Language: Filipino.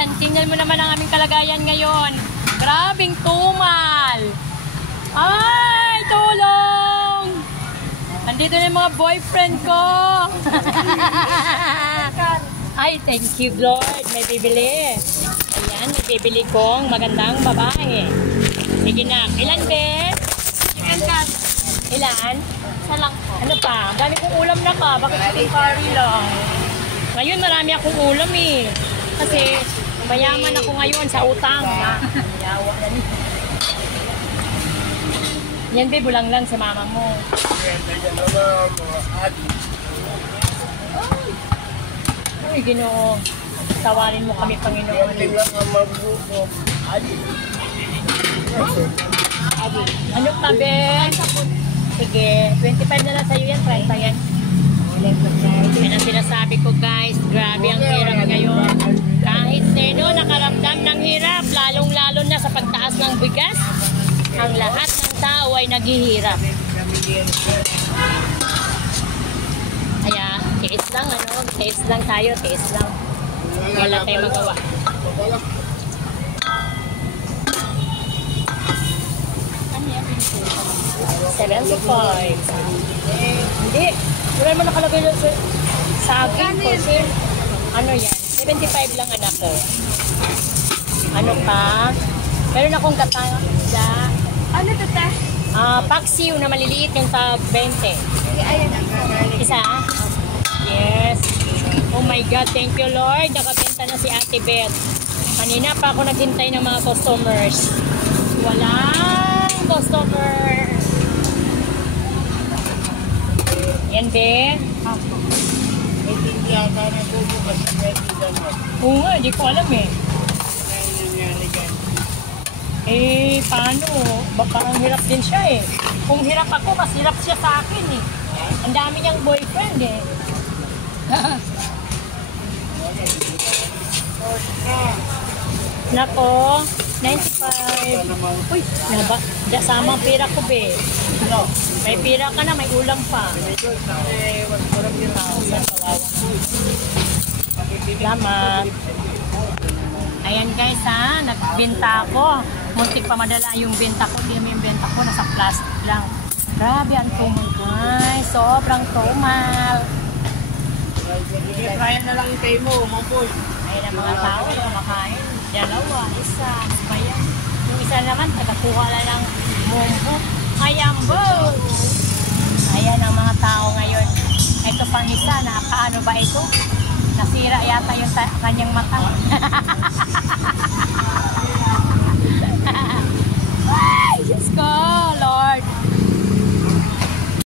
minsan, tingnan mo naman ang aming kalagayan ngayon. Grabing tumal. Ay, tulong! Andito na yung mga boyfriend ko. Ay, thank you, Lord. May bibili. Ayan, may bibili kong magandang babae. Sige na. Ilan, be? Chicken cut. Ilan? Isa lang po. Ano pa? Dami kong ulam na ka. Bakit chicken curry lang? Ngayon, marami akong ulam eh. Kasi, mayaman ako ngayon sa utang. Yawa na niya. Yan, be, bulang lang sa mama mo. Ay, Ginoo. Tawarin mo kami, Panginoon. Ano pa, be? Sige, 25 na lang sa'yo yan, 30 yan. Yan ang sinasabi ko, guys. Grabe ang hirap ngayon. Kahit sino nakaramdam ng hirap, lalong-lalo na sa pagtaas ng bigas, ang lahat ng tao ay naghihirap. Kaya, tiis lang, ano? Tiis lang tayo, tiis lang. Wala tayong magawa. Ano yan? 75. Hindi. Wala mo nakalagay lang sa akin. Kasi, ano yan? 75 lang, anak ko. Ano pa? Meron akong katanga. Ano ito, te? Paksiw na maliliit yung tag 20. Ayan ang Isa? Yes. Oh my God, thank you, Lord. Nakabenta na si Ate Beth. Kanina pa ako naghintay ng mga customers. Walang customer. Yan, be. May hindi ata na bubukas sa pwede naman. Oo nga, di ko alam eh. Ano nangyari gan? Eh, paano? Parang hirap din siya eh. Kung hirap ako, mas hirap siya sa akin eh. Ang dami niyang boyfriend eh. Nako, 95. Uy, naba, sama ang pira ko be. May pira ka na, may ulam pa. Salamat. Ayan guys ha, nagbenta ako. Muntik pa madala yung benta ko. Hindi naman yung benta ko, nasa plastic lang. Grabe ang tumal guys. Sobrang tumal. Kaya na lang yung kayo mo, mampol. Ayan ang mga tao na kumakain. Dalawa, isa, bayan. Yung isa naman, nagkakuha lang ng mumbo. Ayan, bo! Ayan ang mga tao ngayon. Ito pang isa, na paano ba ito? Nasira yata yung kanyang mata.